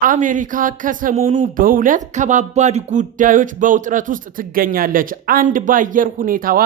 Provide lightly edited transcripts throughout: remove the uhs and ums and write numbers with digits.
አሜሪካ ከሰሞኑ በሁለት ከባባድ ጉዳዮች በውጥረት ውስጥ ትገኛለች። አንድ በአየር ሁኔታዋ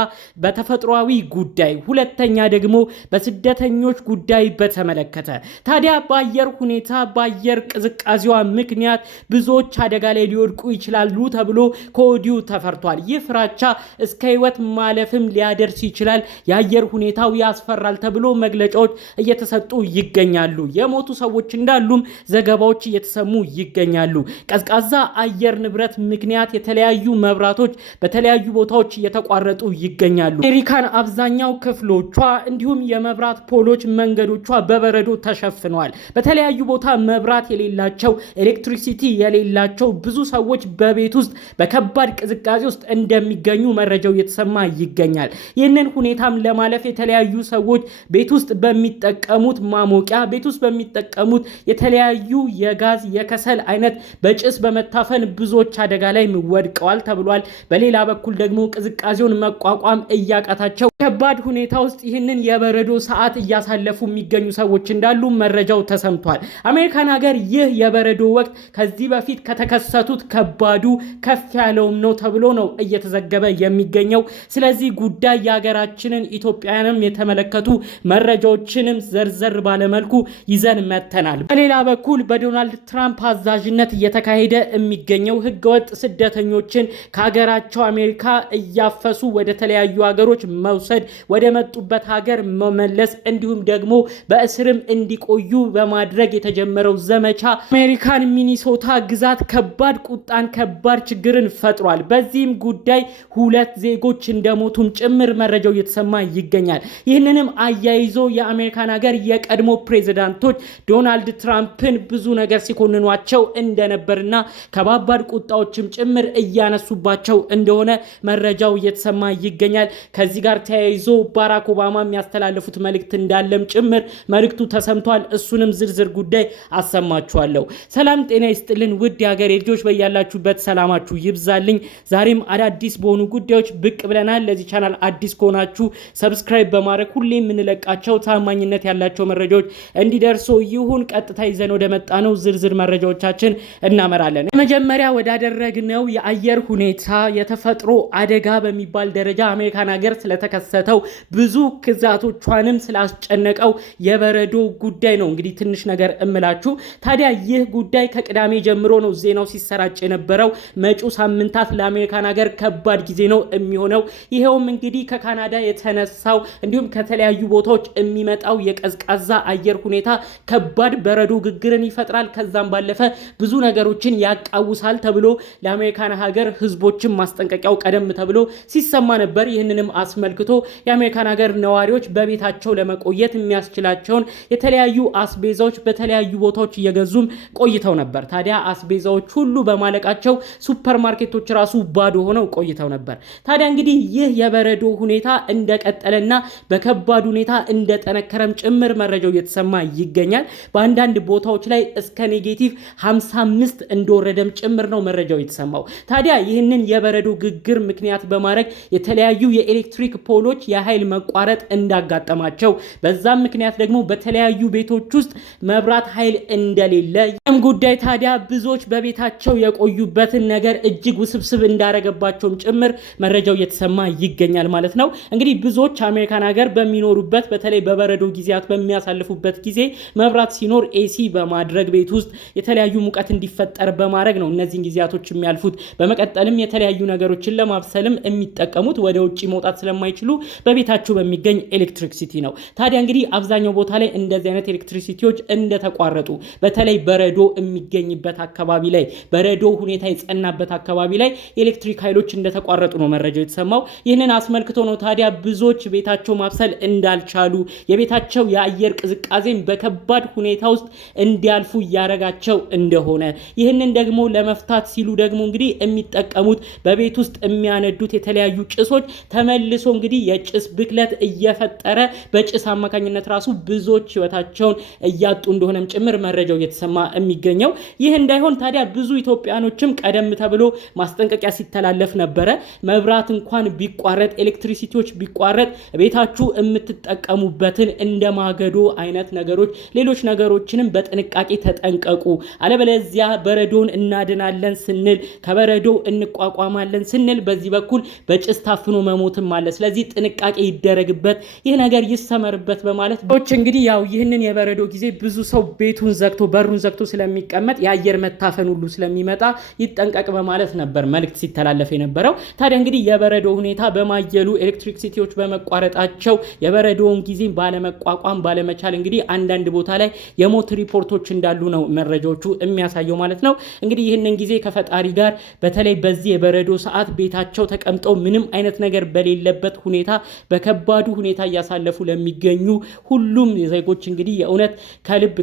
በተፈጥሯዊ ጉዳይ፣ ሁለተኛ ደግሞ በስደተኞች ጉዳይ በተመለከተ። ታዲያ በአየር ሁኔታ በአየር ቅዝቃዜዋ ምክንያት ብዙዎች አደጋ ላይ ሊወድቁ ይችላሉ ተብሎ ከወዲሁ ተፈርቷል። ይህ ፍራቻ እስከ ሕይወት ማለፍም ሊያደርስ ይችላል። የአየር ሁኔታው ያስፈራል ተብሎ መግለጫዎች እየተሰጡ ይገኛሉ። የሞቱ ሰዎች እንዳሉም ዘገባዎች እየተሰሙ ይገኛሉ። ቀዝቃዛ አየር ንብረት ምክንያት የተለያዩ መብራቶች በተለያዩ ቦታዎች እየተቋረጡ ይገኛሉ። አሜሪካን አብዛኛው ክፍሎቿ እንዲሁም የመብራት ፖሎች መንገዶቿ በበረዶ ተሸፍነዋል። በተለያዩ ቦታ መብራት የሌላቸው ኤሌክትሪሲቲ የሌላቸው ብዙ ሰዎች በቤት ውስጥ በከባድ ቅዝቃዜ ውስጥ እንደሚገኙ መረጃው እየተሰማ ይገኛል። ይህንን ሁኔታም ለማለፍ የተለያዩ ሰዎች ቤት ውስጥ በሚጠቀሙት ማሞቂያ ቤት ውስጥ በሚጠቀሙት የተለያዩ የጋዝ የከሰል አይነት በጭስ በመታፈን ብዙዎች አደጋ ላይ ወድቀዋል ተብሏል። በሌላ በኩል ደግሞ ቅዝቃዜውን መቋቋም እያቃታቸው ከባድ ሁኔታ ውስጥ ይህንን የበረዶ ሰዓት እያሳለፉ የሚገኙ ሰዎች እንዳሉ መረጃው ተሰምቷል። አሜሪካን ሀገር ይህ የበረዶ ወቅት ከዚህ በፊት ከተከሰቱት ከባዱ ከፍ ያለውም ነው ተብሎ ነው እየተዘገበ የሚገኘው። ስለዚህ ጉዳይ የሀገራችንን ኢትዮጵያንም የተመለከቱ መረጃዎችንም ዘርዘር ባለመልኩ ይዘን መተናል። በሌላ በኩል በዶናልድ ትራምፕ አዛዥነት እየተካሄደ የሚገኘው ህገወጥ ስደተኞችን ከሀገራቸው አሜሪካ እያፈሱ ወደ ተለያዩ ሀገሮች መውሰድ፣ ወደ መጡበት ሀገር መመለስ እንዲሁም ደግሞ በእስርም እንዲቆዩ በማድረግ የተጀመረው ዘመቻ አሜሪካን ሚኒሶታ ግዛት ከባድ ቁጣን ከባድ ችግርን ፈጥሯል። በዚህም ጉዳይ 2 ዜጎች እንደሞቱም ጭምር መረጃው እየተሰማ ይገኛል። ይህንንም አያይዞ የአሜሪካን ሀገር የቀድሞ ፕሬዝዳንቶች ዶናልድ ትራምፕን ብዙ ነገር ሲኮንኗቸው እንደነበርና ከባባድ ቁጣዎችም ጭምር እያነሱባቸው እንደሆነ መረጃው እየተሰማ ይገኛል። ከዚህ ጋር ተያይዞ ባራክ ኦባማ የሚያስተላልፉት መልእክት እንዳለም ጭምር መልእክቱ ተሰምቷል። እሱንም ዝርዝር ጉዳይ አሰማችኋለሁ። ሰላም ጤና ይስጥልን ውድ የሀገሬ ልጆች፣ በያላችሁበት ሰላማችሁ ይብዛልኝ። ዛሬም አዳዲስ በሆኑ ጉዳዮች ብቅ ብለናል። ለዚህ ቻናል አዲስ ከሆናችሁ ሰብስክራይብ በማድረግ ሁሌ የምንለቃቸው ታማኝነት ያላቸው መረጃዎች እንዲደርሱ ይሁን። ቀጥታ ይዘን ወደ መጣ ነው ዝርዝር መረጃዎቻችን እናመራለን። መጀመሪያ ወዳደረግነው የአየር ሁኔታ የተፈጥሮ አደጋ በሚባል ደረጃ አሜሪካን ሀገር ስለተከሰተው ብዙ ግዛቶቿንም ስላስጨነቀው የበረዶ ጉዳይ ነው እንግዲህ ትንሽ ነገር እምላችሁ። ታዲያ ይህ ጉዳይ ከቅዳሜ ጀምሮ ነው ዜናው ሲሰራጭ የነበረው። መጪው ሳምንታት ለአሜሪካን ሀገር ከባድ ጊዜ ነው የሚሆነው። ይሄውም እንግዲህ ከካናዳ የተነሳው እንዲሁም ከተለያዩ ቦታዎች የሚመጣው የቀዝቃዛ አየር ሁኔታ ከባድ በረዶ ግግርን ይፈጥራል። ከዛም ባለፈ ብዙ ነገሮችን ያቃውሳል ተብሎ ለአሜሪካን ሀገር ህዝቦችን ማስጠንቀቂያው ቀደም ተብሎ ሲሰማ ነበር። ይህንንም አስመልክቶ የአሜሪካን ሀገር ነዋሪዎች በቤታቸው ለመቆየት የሚያስችላቸውን የተለያዩ አስቤዛዎች በተለያዩ ቦታዎች እየገዙም ቆይተው ነበር። ታዲያ አስቤዛዎች ሁሉ በማለቃቸው ሱፐርማርኬቶች ራሱ ባዶ ሆነው ቆይተው ነበር። ታዲያ እንግዲህ ይህ የበረዶ ሁኔታ እንደቀጠለና በከባድ ሁኔታ እንደጠነከረም ጭምር መረጃው እየተሰማ ይገኛል። በአንዳንድ ቦታዎች ላይ እስከ ኔጌቲቭ 55 እንደወረደም ጭምር ነው መረጃው የተሰማው። ታዲያ ይህንን የበረዶ ግግር ምክንያት በማድረግ የተለያዩ የኤሌክትሪክ ፖሎች የኃይል መቋረጥ እንዳጋጠማቸው፣ በዛም ምክንያት ደግሞ በተለያዩ ቤቶች ውስጥ መብራት ኃይል እንደሌለ፣ ይህም ጉዳይ ታዲያ ብዙዎች በቤታቸው የቆዩበትን ነገር እጅግ ውስብስብ እንዳረገባቸውም ጭምር መረጃው እየተሰማ ይገኛል ማለት ነው። እንግዲህ ብዙዎች አሜሪካን ሀገር በሚኖሩበት በተለይ በበረዶ ጊዜያት በሚያሳልፉበት ጊዜ መብራት ሲኖር ኤሲ በማድረግ ቤት ውስጥ የተለያዩ ሙቀት እንዲፈጠር በማድረግ ነው እነዚህን ጊዜያቶች የሚያልፉት። በመቀጠልም የተለያዩ ነገሮችን ለማብሰልም የሚጠቀሙት ወደ ውጪ መውጣት ስለማይችሉ በቤታቸው በሚገኝ ኤሌክትሪክሲቲ ነው። ታዲያ እንግዲህ አብዛኛው ቦታ ላይ እንደዚህ አይነት ኤሌክትሪሲቲዎች እንደተቋረጡ፣ በተለይ በረዶ የሚገኝበት አካባቢ ላይ በረዶ ሁኔታ የጸናበት አካባቢ ላይ ኤሌክትሪክ ኃይሎች እንደተቋረጡ ነው መረጃው የተሰማው። ይህንን አስመልክቶ ነው ታዲያ ብዙዎች ቤታቸው ማብሰል እንዳልቻሉ፣ የቤታቸው የአየር ቅዝቃዜን በከባድ ሁኔታ ውስጥ እንዲያልፉ ያረጋቸው እንደሆነ፣ ይህንን ደግሞ ለመፍታት ሲሉ ደግሞ እንግዲህ የሚጠቀሙት በቤት ውስጥ የሚያነዱት የተለያዩ ጭሶች ተመልሶ እንግዲህ የጭስ ብክለት እየፈጠረ በጭስ አማካኝነት ራሱ ብዙዎች ህይወታቸውን እያጡ እንደሆነም ጭምር መረጃው እየተሰማ የሚገኘው። ይህ እንዳይሆን ታዲያ ብዙ ኢትዮጵያኖችም ቀደም ተብሎ ማስጠንቀቂያ ሲተላለፍ ነበረ። መብራት እንኳን ቢቋረጥ፣ ኤሌክትሪሲቲዎች ቢቋረጥ ቤታችሁ የምትጠቀሙበትን እንደማገዶ አይነት ነገሮች ሌሎች ነገሮችንም በጥንቃቄ ተጠንቀቁ፣ ተጠንቀቁ፣ አለበለዚያ በረዶን እናድናለን ስንል ከበረዶ እንቋቋማለን ስንል በዚህ በኩል በጭስ ታፍኖ መሞትም አለ። ስለዚህ ጥንቃቄ ይደረግበት፣ ይህ ነገር ይሰመርበት በማለት እንግዲህ ያው ይህንን የበረዶ ጊዜ ብዙ ሰው ቤቱን ዘግቶ በሩን ዘግቶ ስለሚቀመጥ የአየር መታፈን ሁሉ ስለሚመጣ ይጠንቀቅ በማለት ነበር መልእክት ሲተላለፍ የነበረው። ታዲያ እንግዲህ የበረዶ ሁኔታ በማየሉ ኤሌክትሪክ ሲቲዎች በመቋረጣቸው የበረዶውን ጊዜ ባለመቋቋም ባለመቻል እንግዲህ አንዳንድ ቦታ ላይ የሞት ሪፖርቶች እንዳሉ ነው መረጃዎቹ የሚያሳየው ማለት ነው። እንግዲህ ይህንን ጊዜ ከፈጣሪ ጋር በተለይ በዚህ የበረዶ ሰዓት ቤታቸው ተቀምጠው ምንም አይነት ነገር በሌለበት ሁኔታ በከባዱ ሁኔታ እያሳለፉ ለሚገኙ ሁሉም ዜጎች እንግዲህ የእውነት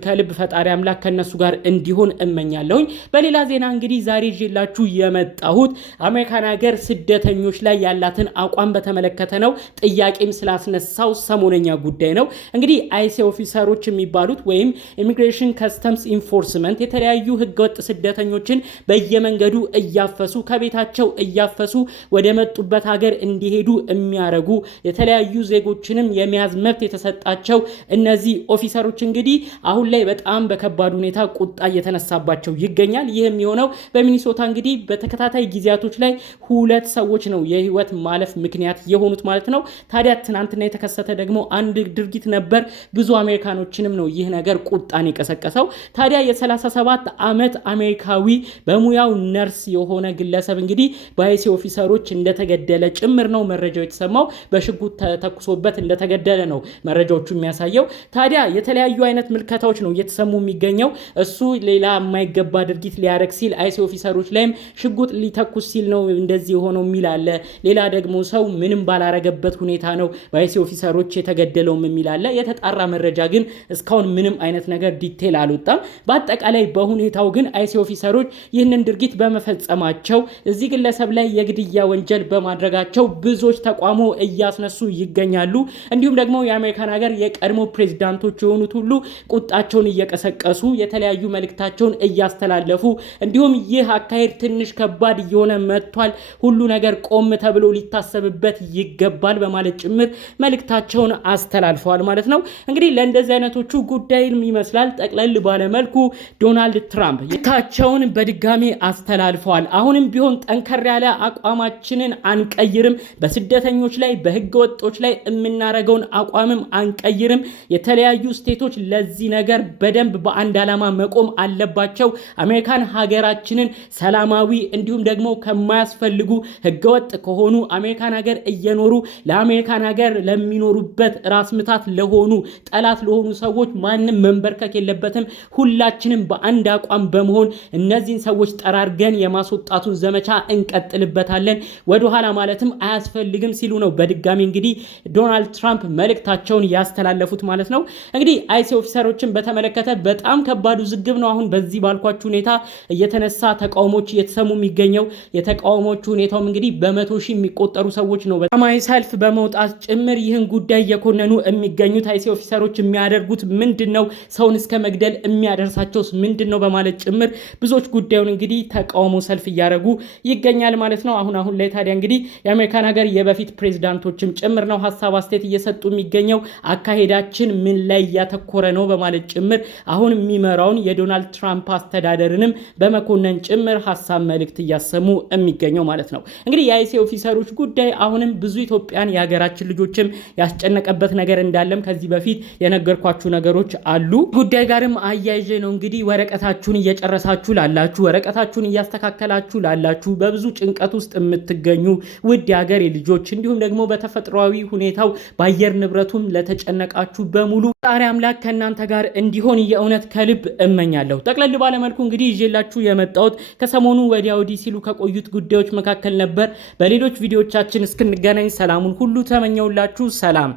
ከልብ ፈጣሪ አምላክ ከነሱ ጋር እንዲሆን እመኛለሁኝ። በሌላ ዜና እንግዲህ ዛሬ ይዤላችሁ የመጣሁት አሜሪካን ሀገር ስደተኞች ላይ ያላትን አቋም በተመለከተ ነው። ጥያቄም ስላስነሳው ሰሞነኛ ጉዳይ ነው። እንግዲህ አይሲ ኦፊሰሮች የሚባሉት ወይም ኢሚግሬሽን ከስተምስ ኢንፎርስመንት የተለያዩ ህገወጥ ስደተኞችን በየመንገዱ እያፈሱ ከቤታቸው እያፈሱ ወደ መጡበት ሀገር እንዲሄዱ የሚያረጉ የተለያዩ ዜጎችንም የመያዝ መብት የተሰጣቸው እነዚህ ኦፊሰሮች እንግዲህ አሁን ላይ በጣም በከባድ ሁኔታ ቁጣ እየተነሳባቸው ይገኛል። ይህም የሆነው በሚኒሶታ እንግዲህ በተከታታይ ጊዜያቶች ላይ 2 ሰዎች ነው የህይወት ማለፍ ምክንያት የሆኑት ማለት ነው። ታዲያ ትናንትና የተከሰተ ደግሞ አንድ ድርጊት ነበር። ብዙ አሜሪካኖችንም ነው ይህ ነገር ቁጣን የቀሰቀሰው። ታዲያ የ37 ዓመት አሜሪካዊ በሙያው ነርስ የሆነ ግለሰብ እንግዲህ በአይሲ ኦፊሰሮች እንደተገደለ ጭምር ነው መረጃው የተሰማው። በሽጉጥ ተተኩሶበት እንደተገደለ ነው መረጃዎቹ የሚያሳየው። ታዲያ የተለያዩ አይነት ምልከታዎች ነው እየተሰሙ የሚገኘው። እሱ ሌላ የማይገባ ድርጊት ሊያረግ ሲል አይሲ ኦፊሰሮች ላይም ሽጉጥ ሊተኩስ ሲል ነው እንደዚህ ሆነው የሚል አለ። ሌላ ደግሞ ሰው ምንም ባላረገበት ሁኔታ ነው በአይሲ ኦፊሰሮች የተገደለውም የሚል አለ። የተጣራ መረጃ ግን እስካሁን ምንም አይነት ነገር ዲቴል አልወጣም። በአጠቃላይ በሁኔታው ግን አይሲ ኦፊሰሮች ይህንን ድርጊት በመፈጸማቸው እዚህ ግለሰብ ላይ የግድያ ወንጀል በማድረጋቸው ብዙዎች ተቋሞ እያስነሱ ይገኛሉ። እንዲሁም ደግሞ የአሜሪካን ሀገር የቀድሞ ፕሬዝዳንቶች የሆኑት ሁሉ ቁጣቸውን እየቀሰቀሱ የተለያዩ መልእክታቸውን እያስተላለፉ እንዲሁም ይህ አካሄድ ትንሽ ከባድ እየሆነ መጥቷል፣ ሁሉ ነገር ቆም ተብሎ ሊታሰብበት ይገባል በማለት ጭምር መልእክታቸውን አስተላልፈዋል ማለት ነው። እንግዲህ ለእንደዚህ አይነቶቹ ጉዳይም ይመስላል ጠቅለል ባለመልኩ ዶናልድ ትራምፕ መልእክታቸውን በድጋሚ አስተላልፈዋል። አሁንም ቢሆን ጠንከር ያለ አቋማችንን አንቀይርም፣ በስደተኞች ላይ በህገ ወጦች ላይ የምናረገውን አቋምም አንቀይርም። የተለያዩ ስቴቶች ለዚህ ነገር በደንብ በአንድ ዓላማ መቆም አለባቸው። አሜሪካን ሀገራችንን ሰላማዊ እንዲሁም ደግሞ ከማያስፈልጉ ህገወጥ ከሆኑ አሜሪካን ሀገር እየኖሩ ለአሜሪካን ሀገር ለሚኖሩበት ራስ ምታት ለሆኑ ጠላት ለሆኑ ሰዎች ማንም መንበርከክ የለበትም። ሁላችንም በአንድ አቋም በመሆን እነዚህን ሰዎች ጠራርገን የማስወጣቱን ዘመቻ እንቀጥልበታለን፣ ወደኋላ ማለትም አያስፈልግም ሲሉ ነው በድጋሚ እንግዲህ ዶናልድ ትራምፕ መልእክታቸውን ያስተላለፉት ማለት ነው። እንግዲህ አይሲ ኦፊሰሮችን በተመለከተ በጣም ከባዱ ዝግብ ነው አሁን በዚህ ባልኳችሁ ሁኔታ እየተነሳ ተቃውሞች እየተሰሙ የሚገኘው። የተቃውሞቹ ሁኔታውም እንግዲህ በመቶ ሺህ የሚቆጠሩ ሰዎች ነው በሰላማዊ ሰልፍ በመውጣት ጭምር ይህን ጉዳይ እየኮነኑ የሚገኙት። አይሲ ኦፊሰሮች የሚያደርጉት ምንድነው? ሰውን እስከ መግደል የሚያደርሳቸውስ ምንድነው? በማለት ጭምር ብዙዎች ጉዳዩን እንግዲህ ተቃውሞ ሰልፍ እያደረጉ ይገኛል ማለት ነው። አሁን ላይ ታዲያ እንግዲህ የአሜሪካን ሀገር የበፊት ፕሬዝዳንቶችም ጭምር ነው ሀሳብ አስተያየት እየሰጡ የሚገኘው። አካሄዳችን ምን ላይ ያተኮረ ነው በማለት ጭምር አሁን የሚመራውን የዶናልድ ትራምፕ አስተዳደርንም በመኮነን ጭምር ሀሳብ መልእክት እያሰሙ የሚገኘው ማለት ነው። እንግዲህ የአይሲ ኦፊሰሮች ጉዳይ አሁንም ብዙ ኢትዮጵያን የሀገራችን ልጆችም ያስጨነቀበት ነገር እንዳለም ከዚህ በፊት የነገርኳችሁ ነገሮች አሉ። ጉዳይ ጋርም አያይዤ ነው እንግዲህ ወረቀታችሁን እየጨረሳችሁ ላላችሁ፣ ወረቀታችሁን እያስተካከላችሁ ላላችሁ፣ በብዙ ጭንቀት ውስጥ የምትገኙ ውድ የሀገሬ ልጆች እንዲሁም ደግሞ በተፈጥሯዊ ሁኔታው በአየር ንብረቱም ለተጨነቃችሁ በሙሉ ፈጣሪ አምላክ ከእናንተ ጋር እንዲሆን የእውነት ከልብ እመኛለሁ። ጠቅለል ባለመልኩ እንግዲህ ይዤላችሁ የመጣሁት ከሰሞኑ ወዲያ ወዲህ ሲሉ ከቆዩት ጉዳዮች መካከል ነበር። በሌሎች ቪዲዮዎቻችን እስክንገናኝ ሰላሙን ሁሉ ተመኘውላችሁ። ሰላም።